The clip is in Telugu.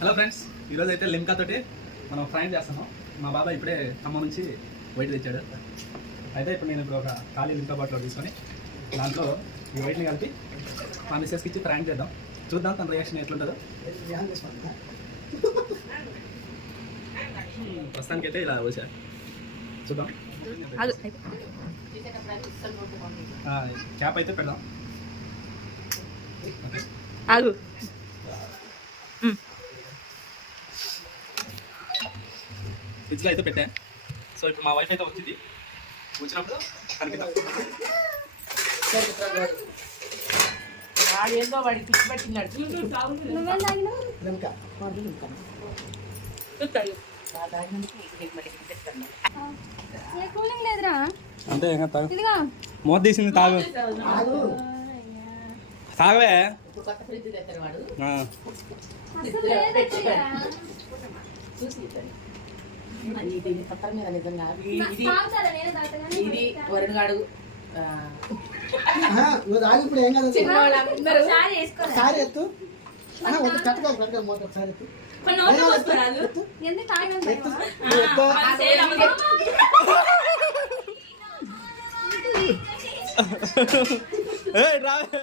హలో ఫ్రెండ్స్, ఈరోజు అయితే లిమ్కా తోటి మనం ఫ్రైడ్ చేస్తాము. మా బాబాయ్ ఇప్పుడే ఖమ్మం నుంచి వైట్ తెచ్చాడు. అయితే ఇప్పుడు నేను ఒక ఖాళీ లిమ్కా బాటిల్ తీసుకొని దాంట్లో ఈ వైట్ని కలిపి మా మిస్సెస్కి ఇచ్చి ఫ్రైడ్ చేద్దాం. చూద్దాం తన రియాక్షన్ ఎట్లుంటుందో. ప్రస్తుతానికి అయితే ఇలా వచ్చారు, చూద్దాం. క్యాప్ అయితే పెడదాం. ఆగు. ఫ్రిడ్జ్లో అయితే పెట్టా. సో ఇప్పుడు మా వైఫ్ అయితే వచ్చింది. వచ్చినప్పుడు కనిపిద్దాం. వాడేందో వాడికి పిచ్చి పెట్టినాడు. అంతే మోత తీసింది. తాగు తాగవే. ఇది వరుణగాడు ఇప్పుడు ఏం కాదు. సారీ ఎత్తు కట్టగా మోత ఒకసారి ఎత్తు. రావే